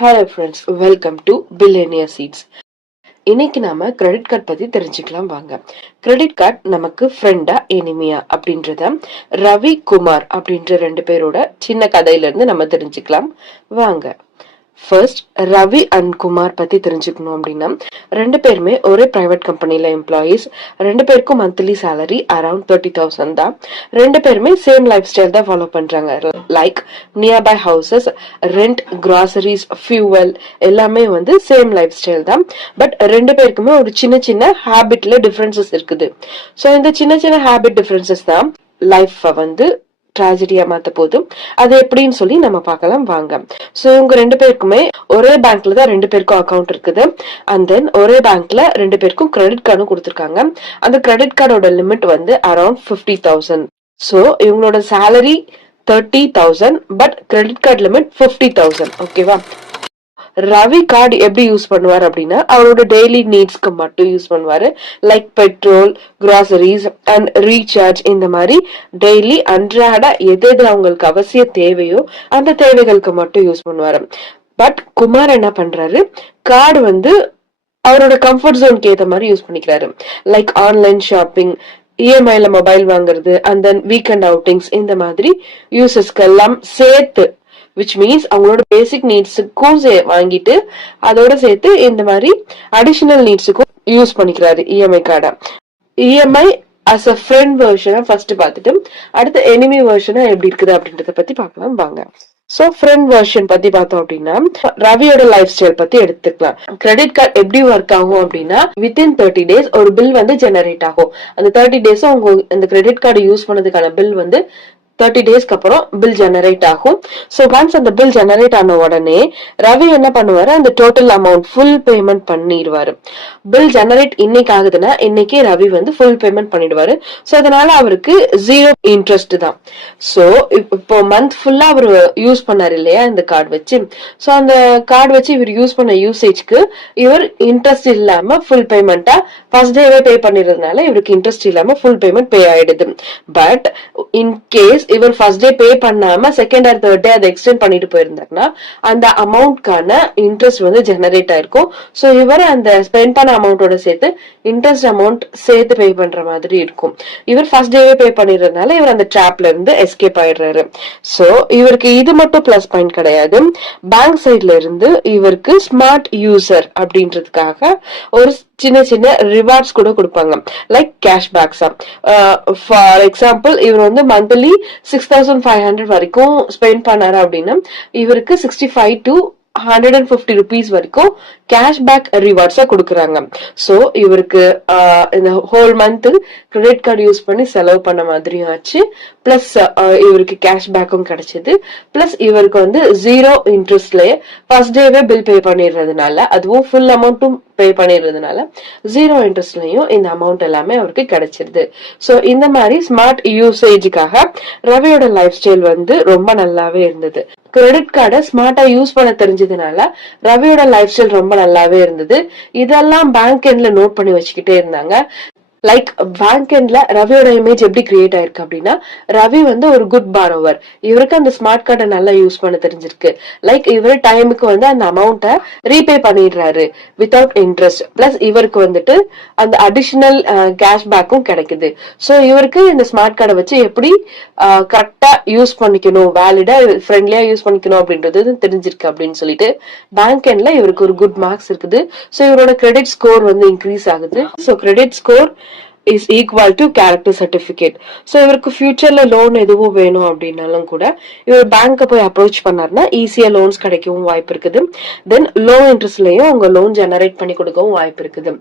Hello friends, welcome to billionaire seeds. இன்னைக்கு நாம credit card பத்தி தெரிஞ்சுக்கலாம் வாங்க. கிரெடிட் கார்டு நமக்கு ஃப்ரெண்டா எனிமியா அப்படின்றத ரவி குமார் அப்படின்ற ரெண்டு பேரோட சின்ன கதையில இருந்து நம்ம தெரிஞ்சுக்கலாம் வாங்க. ஃபர்ஸ்ட் ரவி அண்ட் குமார் பத்தி தெரிஞ்சுக்கணும் அப்படின்னா, ரெண்டு பேருமே ஒரே பிரைவேட் கம்பெனில எம்ப்ளாயீஸ். ரெண்டு பேருக்கும் மந்த்லி சேலரி அரௌண்ட் 30,000 தான். ரெண்டு பேருமே சேம் லைஃப் ஸ்டைல் தான் ஃபாலோ பண்றாங்க. Like nearby houses, rent, groceries, fuel எல்லாமே சேம் லைஃப் ஸ்டைல் தான். பட் ரெண்டு பேருக்குமே ஒரு சின்ன சின்ன ஹேபிட்ல டிஃபரன்சஸ் இருக்குது. ஸோ இந்த சின்ன சின்ன ஹேபிட் டிஃபரன்சஸ் தான் லைஃப் ட்ராஜடியா மாத்த போதும். அது எப்படின்னு சொல்லி நம்ம பார்க்கலாம் வாங்க. சோ இவங்க ரெண்டு பேருக்குமே ஒரே பேங்க்ல தான் ரெண்டு பேருக்கும் அக்கௌண்ட் இருக்குது. அண்ட் தென் ஒரே பேங்க்ல ரெண்டு பேருக்கும் கிரெடிட் கார்டும் கொடுத்துருக்காங்க. அந்த கிரெடிட் கார்டோட லிமிட் அரௌண்ட் 50,000. சோ இவங்களோட salary 30,000, but credit card limit 50,000. ஓகேவா? ரவி கார்டு எப்படி யூஸ் பண்ணுவார் அப்படின்னா, அவரோட டெய்லி நீட்ஸ்க்கு மட்டும் யூஸ் பண்ணுவாரு. Like petrol, groceries and recharge, இந்த மாதிரி டெய்லி அன்றாட எது எது அவங்களுக்கு அவசிய தேவையோ அந்த தேவைகளுக்கு மட்டும் யூஸ் பண்ணுவாரு. பட் குமார் என்ன பண்றாரு, கார்டு அவரோட கம்ஃபர்ட் ஜோனுக்கு ஏத்த மாதிரி யூஸ் பண்ணிக்கிறாரு. லைக் ஆன்லைன் ஷாப்பிங், இஎம்ஐல மொபைல் வாங்குறது, அண்ட் தென் வீக்கெண்ட் அவுட்டிங்ஸ், இந்த மாதிரி யூசஸ்க்கு எல்லாம் சேர்த்து, which means அவங்களோட பேசிக் நீட்ஸுக்கும் வாங்கிட்டு அதோட சேர்த்து இந்த மாதிரி அடிஷனல் நீட்ஸுக்கும் யூஸ் பண்ணிக்கிறாரு இஎம்ஐ கார்டை. இஎம்ஐ அஸ் அ ஃப்ரெண்ட் வெர்ஷனை ஃபர்ஸ்ட் பார்த்துட்டு அடுத்த எனிமி வெர்ஷனா எப்படி இருக்குது அப்படின்றத பத்தி பார்க்கலாம் வாங்க. சோ ஃப்ரெண்ட் வெர்ஷன் பத்தி பார்த்தோம் அப்படின்னா, ரவியோட லைஃப் ஸ்டைல் பத்தி எடுத்துக்கலாம். கிரெடிட் கார்டு எப்படி ஒர்க் ஆகும் அப்படின்னா, வித்தின் 30 days ஒரு பில் ஜெனரேட் ஆகும். அந்த 30 days உங்க இந்த கிரெடிட் கார்டு யூஸ் பண்ணதுக்கான பில் 30 டேஸ்க்கு அப்புறம் பில் ஜெனரேட் ஆகும். சோ ஒன்ஸ் அந்த பில் ஜெனரேட் ஆன உடனே ரவி என்ன பண்ணுவாரு, அந்த டோட்டல் அமௌண்ட் ஃபுல் பேமெண்ட் பண்ணிடுவாரு. பில் ஜெனரேட் இன்னைக்கு ஆகுதுன்னா இன்னைக்கே ரவி ஃபுல் பேமெண்ட் பண்ணிடுவாரு. சோ அதனால அவருக்கு 0 இன்ட்ரெஸ்ட் தான். சோ இப்போ மந்த் ஃபுல்லா அவர் யூஸ் பண்ணாரு இல்லையா இந்த கார்டு வச்சு. சோ அந்த கார்டு வச்சு இவர் யூஸ் பண்ண யூசேஜ்க்கு இவர் இன்ட்ரெஸ்ட் இல்லாம ஃபுல் பேமெண்டா ஃபர்ஸ்ட் டேவே பே பண்ணிடுறதுனால இவருக்கு இன்ட்ரெஸ்ட் இல்லாம ஃபுல் பேமெண்ட் பே ஆயிடுது. பட் இன் கேஸ் இவர் ஃபர்ஸ்ட் டே பே பண்ணாம செகண்ட் ஆர் தேர்ட் டே அதை எக்ஸ்டெண்ட் பண்ணிட்டு போயிருந்தாருன்னா அந்த அமௌண்ட்கான இன்ட்ரெஸ்ட் ஜெனரேட் ஆயிருக்கும். சோ இவர் அந்த ஸ்பெண்ட் பண்ண அமௌண்டோட சேர்த்து இன்ட்ரெஸ்ட் அமௌண்ட் சேர்த்து பே பண்ற மாதிரி இருக்கும். இவர் ஃபர்ஸ்ட் டேவே பே பண்ணிடுறதுனால இவர் அந்த ட்ராப்ல இருந்து எஸ்கேப் ஆயிடுறாரு. சோ இவருக்கு இது மட்டும் பிளஸ் பாயிண்ட் கிடையாது. பேங்க் சைட்ல இருந்து இவருக்கு ஸ்மார்ட் யூசர் அப்படின்றதுக்காக ஒரு சின்ன சின்ன ரிவார்ட்ஸ் கூட கொடுப்பாங்க. Like cashbacks. ஃபார் எக்ஸாம்பிள் இவர் மந்த்லி 6,500 வரைக்கும் ஸ்பெண்ட் பண்ணாரு அப்படின்னா இவருக்கு 65 to 150 rupees வரைக்கும் கேஷ்பேக் ரிவார்ட்ஸா கொடுக்குறாங்க. சோ இவருக்கு இந்த whole month credit card use பண்ணி செலவு பண்ண மாதிரியும் ஆச்சு. பிளஸ் இவருக்கு கேஷ்பேக்கும் கிடைச்சது. பிளஸ் இவருக்கு 0 இன்ட்ரெஸ்ட்லயே ஃபர்ஸ்ட் டேவே பில் பே பண்ணிடுறதுனால, அதுவும் ஃபுல் அமௌண்ட்டும் பே பண்ணிடுறதுனால 0 இன்ட்ரெஸ்ட்லயும் இந்த அமௌண்ட் எல்லாமே அவருக்கு கிடைச்சிருது. சோ இந்த மாதிரி ஸ்மார்ட் யூசேஜுக்காக ரவியோட லைஃப் ஸ்டைல் ரொம்ப நல்லாவே இருந்தது. கிரெடிட் கார்டை ஸ்மார்ட்டா யூஸ் பண்ண தெரிஞ்சதுனால ரவியோட லைஃப் ஸ்டைல் ரொம்ப நல்லாவே இருந்தது. இதெல்லாம் பேங்க் எண்ட்ல நோட் பண்ணி வச்சுக்கிட்டே இருந்தாங்க. லைக் பேங்க் எண்ட்ல ரவியோட இமேஜ் எப்படி கிரியேட் ஆயிருக்கு அப்படின்னா, ரவி ஒரு குட் பாரோவர். இவருக்கு அந்த ஸ்மார்ட் கார்டை நல்லா யூஸ் பண்ண தெரிஞ்சிருக்கு. லைக் இவர் டைமுக்கு அந்த அமௌண்ட்டை ரீபே பண்ணிடுறாரு வித்தவுட் இன்ட்ரெஸ்ட். பிளஸ் இவருக்கு அந்த அடிஷனல் கேஷ்பேக்கும் கிடைக்குது. சோ இவருக்கு இந்த ஸ்மார்ட் கார்டை வச்சு எப்படி கரெக்டா யூஸ் பண்ணிக்கணும், வேலிடா ஃப்ரெண்ட்லியா யூஸ் பண்ணிக்கணும் அப்படின்றது தெரிஞ்சிருக்கு அப்படின்னு சொல்லிட்டு பேங்க் எண்ட்ல இவருக்கு ஒரு குட் மார்க்ஸ் இருக்குது. சோ இவரோட கிரெடிட் ஸ்கோர் இன்க்ரீஸ் ஆகுது. So credit score is equal to character certificate. So இவருக்கு ஃபியூச்சர்ல லோன் எதுவும் வேணும் அப்படின்னாலும் கூட இவர் பேங்க் போய் அப்ரோச் பண்ணாருன்னா ஈஸியா லோன்ஸ் கிடைக்கவும் வாய்ப்பு இருக்குது. தென் லோ இன்ட்ரெஸ்ட்லயும் அவங்க லோன் ஜெனரேட் பண்ணி கொடுக்கவும் வாய்ப்பு இருக்குது.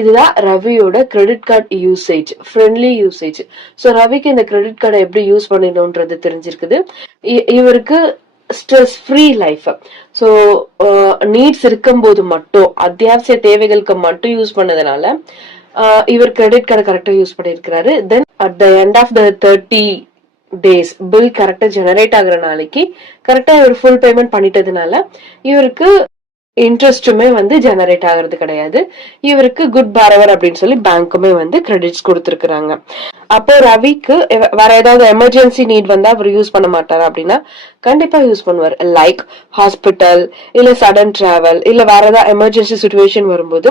இதுதான் ரவியோட credit card usage, friendly usage. So ரவிக்கு இந்த கிரெடிட் கார்டை எப்படி யூஸ் பண்ணணும்ன்றது தெரிஞ்சிருக்குது. இவருக்கு stress free life. So needs இருக்கும்போது மட்டும், அத்தியாவசிய தேவைகளுக்கு மட்டும் யூஸ் பண்ணதுனால இவர் கிரெடிட் கார்டு கரெக்டா யூஸ் பண்ணிருக்கிறாரு. Then at the end of the 30 days bill கரெக்டா ஜெனரேட் ஆகுற நாளைக்கு கரெக்டா இவர் ஃபுல் பேமெண்ட் பண்ணிட்டதுனால இவருக்கு இன்ட்ரெஸ்ட்டுமே வந்து ஜெனரேட் ஆகுறது கிடையாது. இவருக்கு குட் பாரவர் அப்படின்னு சொல்லி பேங்க்குமே வந்து கிரெடிட்ஸ் கொடுத்துருக்காங்க. அப்போ ரவிக்கு வேற ஏதாவது எமர்ஜென்சி நீட் வந்தா அவர் யூஸ் பண்ண மாட்டாரா அப்படின்னா கண்டிப்பா யூஸ் பண்ணுவார். லைக் ஹாஸ்பிட்டல் இல்ல சடன் டிராவல் இல்ல வேற ஏதாவது எமர்ஜென்சி சுச்சுவேஷன் வரும்போது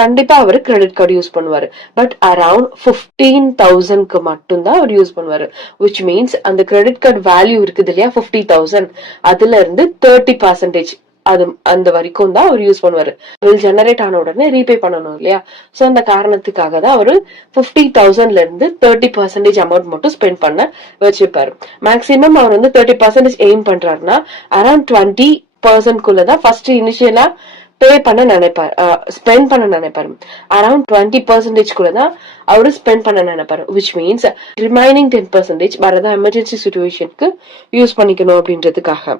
கண்டிப்பா அவர் கிரெடிட் கார்டு யூஸ் பண்ணுவாரு. பட் அரௌண்ட் 15,000க்கு மட்டும் தான் அவர் யூஸ் பண்ணுவாரு. விச் மீன்ஸ் அந்த கிரெடிட் கார்டு வேல்யூ இருக்குது இல்லையா 50,000, அதுல இருந்து 30% அது அந்த வரைக்கும் தான் அவர் யூஸ் பண்ணுவாரு. பில் ஜெனரேட் ஆன உடனே ரீபே பண்ணணும் இல்லையா? சோ அந்த காரணத்துக்காக தான் அவரு 50,000ல இருந்து 30% அமௌண்ட் மட்டும் ஸ்பெண்ட் பண்ண வச்சுப்பாரு. மேக்சிமம் அவர் வந்து 30% எய்ம் பண்றாருன்னா அரௌண்ட் 20% தான் ஃபர்ஸ்ட் இனிஷியலா பே பண்ண நினைப்பாரு, ஸ்பெண்ட் பண்ண நினைப்பாரு. அரௌண்ட் 20% கூட தான் அவரு ஸ்பெண்ட் பண்ண நினைப்பாரு. விச் மீன்ஸ் ரிமைனிங் 10% வரதான் எமர்ஜென்சி சுச்சுவேஷனுக்கு யூஸ் பண்ணிக்கணும் அப்படின்றதுக்காக.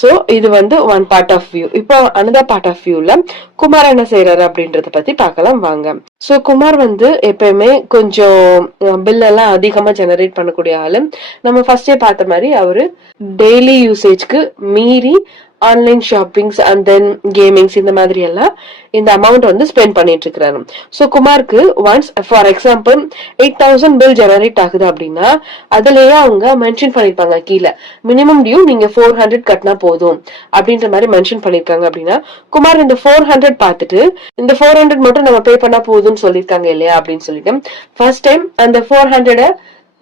சோ இது வந்து ஒன் பார்ட் ஆஃப் வியூ. இப்போ அனதர் பார்ட் ஆஃப் வியூல குமார் என்ன செய்யறாரு அப்படின்றத பத்தி பார்க்கலாம் வாங்க. சோ குமார் வந்து எப்பயுமே கொஞ்சம் பில் எல்லாம் அதிகமா ஜெனரேட் பண்ணக்கூடிய ஆளு. நம்ம ஃபர்ஸ்டே பார்த்த மாதிரி அவரு டெய்லி யூசேஜ்க்கு மீறி online shoppings and then gamings இந்த மாதிரி எல்லாம் இந்த அமௌண்ட் வந்து ஸ்பெண்ட் பண்ணிட்டு இருக்காரு. சோ குமாருக்கு once for example 8,000 bill generate ஆகுது அப்படின்னா அதுலயே அவங்க மென்ஷன் பண்ணிருப்பாங்க கீழே மினிமம் டியூ நீங்க 400 கட்டினா போதும் அப்படின்ற மாதிரி மென்ஷன் பண்ணிருக்காங்க. அப்படின்னா குமார் இந்த 400 பார்த்துட்டு இந்த 400 மட்டும் நம்ம பே பண்ணா போதும்னு சொல்லிருக்காங்க இல்லையா அப்படின்னு சொல்லிட்டு ஃபர்ஸ்ட் டைம் அந்த 400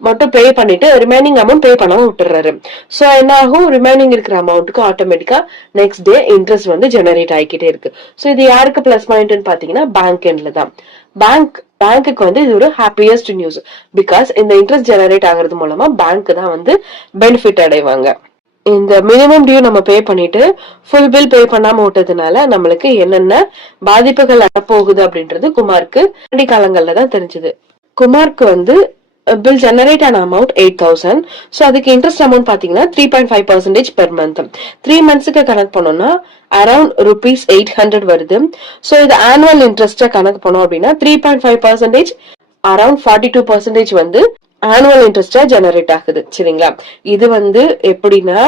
மட்டும் பே பண்ணிட்டு ரிமைனிங் அமௌண்ட் பே பண்ணாம விட்டுறாரு. சோ என்ன ஆகும், ரிமைனிங் இருக்கிற அமௌண்ட்டுக்கு ஆட்டோமேட்டிக்கா நெக்ஸ்ட் டே இன்ட்ரெஸ்ட் வந்து ஜெனரேட் ஆகிக்கிட்டே இருக்கு. சோ இது யாருக்கு பிளஸ் பாயிண்ட்னு பாத்தீங்கன்னா பேங்க் எண்ட்ல தான். பேங்க்குக்கு வந்து இது ஒரு ஹாப்பியஸ்ட் நியூஸ். பிகாஸ் இந்த இன்ட்ரெஸ்ட் ஜெனரேட் ஆகிறது மூலமா பேங்க் தான் வந்து பெனிஃபிட் அடைவாங்க. இந்த மினிமம் டியூ நம்ம பே பண்ணிட்டு ஃபுல் பில் பே பண்ணாம விட்டதுனால நம்மளுக்கு என்னென்ன பாதிப்புகள் வரப்போகுது அப்படின்றது குமாருக்கு காலங்கள்ல தான் தெரிஞ்சது. குமாருக்கு வந்து பில் ஜெனரேட் ஆன அமௌண்ட் 8,000. சோ அதுக்கு இன்ட்ரெஸ்ட் அமௌண்ட் பாத்தீங்கன்னா 3.5% பெர் மந்த். 3 மந்த்ஸ்க்கு கணக்கு பண்ணோம்னா அரௌண்ட் ₹800 வருது. சோ இது ஆனுவல் இன்ட்ரெஸ்ட் கணக்கு பண்ணோம் அப்படின்னா 3.5% அரௌண்ட் 42% வந்து ஆனுவல் இன்ட்ரெஸ்டா ஜெனரேட் ஆகுது. சரிங்களா? இது வந்து எப்படின்னா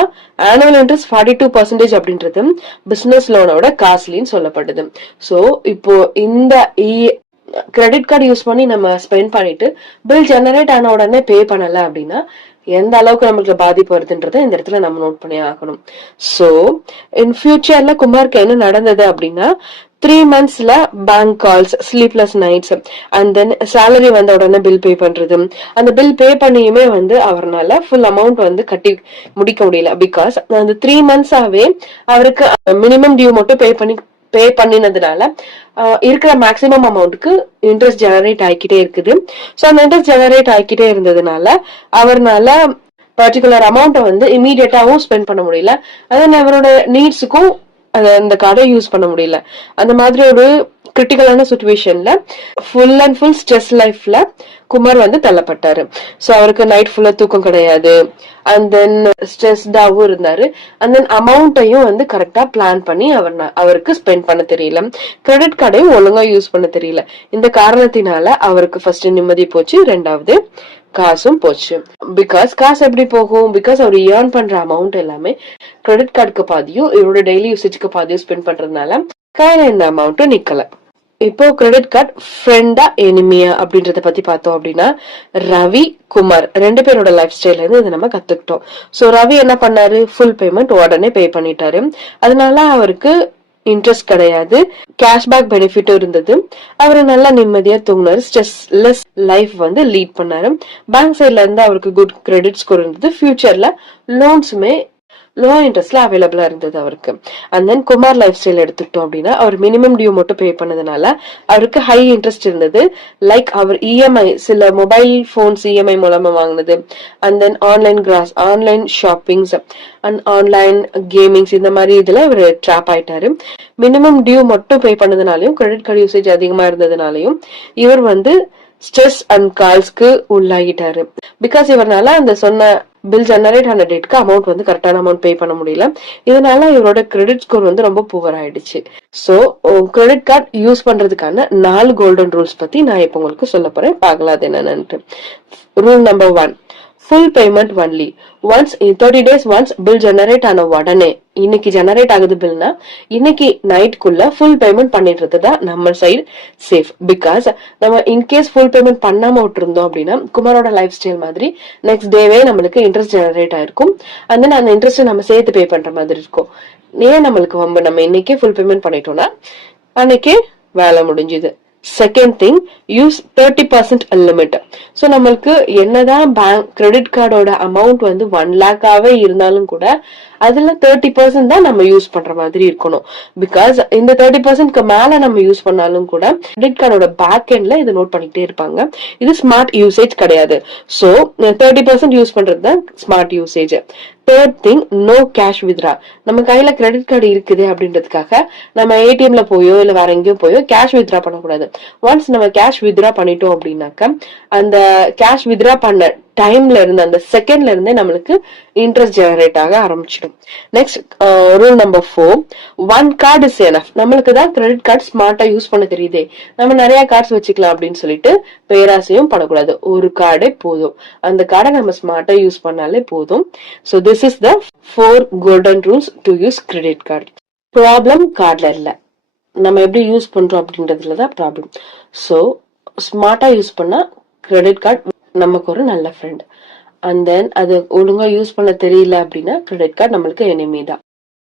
ஆனுவல் இன்ட்ரெஸ்ட் 42% அப்படின்றது பிசினஸ் லோனோட காஸ்ட்லின்னு சொல்லப்படுது. சோ இப்போ இந்த கிரெடிட் கார்டு யூஸ் பண்ணி நம்ம ஸ்பெண்ட் பண்ணிட்டு பில் ஜெனரேட் ஆன உடனே பே பண்ணல அப்படின்னா எந்த அளவுக்கு நம்மளுக்கு பாதிப்பு வருதுன்றத இந்த இடத்துல நம்ம நோட் பண்ணி ஆகணும். சோ இன் ஃபியூச்சர்ல குமாருக்கு என்ன நடந்தது அப்படின்னா 3 மந்த்ஸ்ல bank calls, sleepless nights and then salary வந்த உடனே பில் பே பண்றது, அந்த பில் பே பண்ணியுமே வந்து அவரால் ஃபுல் அமௌண்ட் வந்து கட்டி முடிக்க முடியல. பிகாஸ் அந்த 3 மந்த்ஸாவே அவருக்கு மினிமம் டியூ மட்டும் பே பண்ணினதுனால இருக்கிற மேக்சிமம் அமௌண்ட்டுக்கு இன்ட்ரெஸ்ட் ஜெனரேட் ஆகிக்கிட்டே இருக்குது. சோ அந்த இன்ட்ரெஸ்ட் ஜெனரேட் ஆகிக்கிட்டே இருந்ததுனால அவர்னால பர்டிகுலர் அமௌண்ட்டை வந்து இமீடியட்டாவும் ஸ்பெண்ட் பண்ண முடியல. அதே அவரோட நீட்ஸுக்கும் அந்த கார்டை யூஸ் பண்ண முடியல. அந்த மாதிரி ஒரு கிரிட்டிக்கலான சுச்சுவேஷன்ல ஃபுல் அண்ட் ஃபுல் ஸ்ட்ரெஸ் லைஃப்ல குமார் வந்து தள்ளப்பட்டாரு. சோ அவருக்கு நைட் ஃபுல்லா தூக்கம் கிடையாது. அண்ட் தென் ஸ்ட்ரெஸ்டாவும் இருந்தாரு. அண்ட் தென் அமௌண்ட்டையும் வந்து கரெக்டா பிளான் பண்ணி அவருக்கு ஸ்பெண்ட் பண்ண தெரியல. கிரெடிட் கார்டையும் ஒழுங்கா யூஸ் பண்ண தெரியல. இந்த காரணத்தினால அவருக்கு ஃபர்ஸ்ட் நிம்மதி போச்சு, ரெண்டாவது காசும் போச்சு. பிகாஸ் காசு எப்படி போகும், பிகாஸ் அவர் ஏர்ன் பண்ற அமௌண்ட் எல்லாமே கிரெடிட் கார்டுக்கு பாதியும் இவரோட டெய்லி யூசேஜ்க்கு பாதியும் ஸ்பெண்ட் பண்றதுனால கையில இந்த அமௌண்ட்டும் நிக்கல. இப்போ கிரெடிட் கார்டு ஃப்ரெண்டா எனிமியா அப்படின்றத பத்தி பார்த்தோம் அப்படின்னா ரவி குமார் 2 பேரோட லைஃப் ஸ்டைல இருந்து இதை நம்ம கத்துக்கிட்டோம். சோ ரவி என்ன பண்ணாரு, ஃபுல் பேமெண்ட் உடனே பே பண்ணிட்டாரு. அதனால அவருக்கு இன்ட்ரெஸ்ட் கிடையாது, கேஷ்பேக் பெனிஃபிட்டும் இருந்தது. அவரு நல்லா நிம்மதியா தூங்கினாரு, ஸ்ட்ரெஸ்லெஸ் லைஃப் வந்து லீட் பண்ணாரு. பேங்க் சைட்ல இருந்து அவருக்கு குட் கிரெடிட் ஸ்கோர் இருந்தது. ஃபியூச்சர்ல லோன்ஸுமே லோ இன்ட்ரெஸ்ட்ல அவைலபிளா இருந்தது அவருக்கு. And then Kumar life style எடுத்துக்கிட்டோம் அப்படின்னா அவர் மினிமம் டியூ மட்டும் பே பண்ணதுனால அவருக்கு ஹை இன்ட்ரெஸ்ட் இருந்தது. லைக் அவர் இஎம்ஐ சில மொபைல் போன்ஸ் இஎம்ஐ மூலமா வாங்கினது, and then online shoppings and online gamings இந்த மாதிரி இதுல இவர் ட்ராப் ஆயிட்டாரு. மினிமம் டியூ மட்டும் பே பண்ணதுனாலையும் கிரெடிட் கார்டு யூசேஜ் அதிகமா இருந்ததுனாலையும் இவர் வந்து ஸ்ட்ரெஸ் அண்ட் கால்ஸ்க்கு உள்ளாகிட்டாரு. பிகாஸ் இவர்னால அந்த சொன்ன பில் ஜெனரேட் ஆன டேட்க்கு அமௌண்ட் வந்து கரெக்டான அமௌண்ட் பே பண்ண முடியல. இதனால இவரோட கிரெடிட் ஸ்கோர் வந்து ரொம்ப புவர் ஆயிடுச்சு. சோ கிரெடிட் கார்டு யூஸ் பண்றதுக்கான 4 கோல்டன் ரூல்ஸ் பத்தி நான் இப்ப உங்களுக்கு சொல்ல போறேன். பார்க்கலாம் அது என்னன்னு. Rule number 1, full payment only. Once 30 days once bill generate ஆன உடனே, இன்னைக்கு ஜெனரேட் ஆகுது பில்னா இன்னைக்கு நைட்குள்ள ஃபுல் பேமெண்ட் பண்ணிடுறது தான் நம்ம சைடு சேஃப். பிகாஸ் நம்ம இன்கேஸ் ஃபுல் பேமெண்ட் பண்ணாம விட்டுருந்தோம் அப்படின்னா குமாரோட லைஃப் ஸ்டைல் மாதிரி நெக்ஸ்ட் டேவே நம்மளுக்கு இன்ட்ரெஸ்ட் ஜெனரேட் ஆயிருக்கும். அண்ட் தென் அந்த இன்ட்ரெஸ்ட் நம்ம சேர்த்து பே பண்ற மாதிரி இருக்கும். ஏன் நம்மளுக்கு வம்பு, நம்ம இன்னைக்கே ஃபுல் பேமெண்ட் பண்ணிட்டோம்னா அன்னைக்கே வேலை முடிஞ்சுது. Second thing, use 30% limit. So நம்மளுக்கு என்னதான் பேங்க் கிரெடிட் கார்டோட அமௌண்ட் வந்து 1 lakh இருந்தாலும் கூட அதுல 30% தான் நம்ம யூஸ் பண்ற மாதிரி இருக்கணும். பிகாஸ் இந்த 30%க்கு மேல நம்ம யூஸ் பண்ணாலும் கூட கிரெடிட் கார்டோட பேக் எண்ட்ல இதை நோட் பண்ணிக்கிட்டே இருப்பாங்க. இது ஸ்மார்ட் யூசேஜ் கிடையாது. ஸோ 30% யூஸ் பண்றது தான் smart usage. Third thing, no cash withdraw. நம்ம கையில கிரெடிட் கார்டு இருக்குது அப்படின்றதுக்காக நம்ம ஏடிஎம்ல போயோ இல்ல வேற எங்கேயோ போயோ கேஷ் வித்ரா பண்ணக்கூடாது. ஒன்ஸ் நம்ம கேஷ் வித்ரா பண்ணிட்டோம் அப்படின்னாக்க அந்த கேஷ் வித்ரா பண்ண டைம்ல இருந்து அந்த செகண்ட்ல இருந்தே நம்மளுக்கு இன்ட்ரெஸ்ட் ஜெனரேட் ஆக ஆரம்பிச்சிடும். Next rule number 4, one card is enough. நம்மளுக்கு தான் கிரெடிட் கார்டு ஸ்மார்ட்டா யூஸ் பண்ண தெரியுதே, நம்ம நிறைய கார்ட்ஸ் வச்சுக்கலாம் அப்படின்னு சொல்லிட்டு பேராசையும் பண்ணக்கூடாது. ஒரு கார்டே போதும், அந்த கார்டை நம்ம ஸ்மார்ட்டா யூஸ் பண்ணாலே போதும். So this is the 4 golden rules to use credit card. Problem கார்ட்ல இல்ல, நம்ம எப்படி யூஸ் பண்றோம் அப்படின்றதுலதான் ப்ராப்ளம். ஸோ ஸ்மார்ட்டா யூஸ் பண்ணா கிரெடிட் கார்டு நமக்கு ஒரு நல்ல ஃப்ரெண்ட். அண்ட் தென் அது ஒழுங்கா யூஸ் பண்ண தெரியல அப்படின்னா கிரெடிட் கார்டு நம்மளுக்கு எனிமி தான்.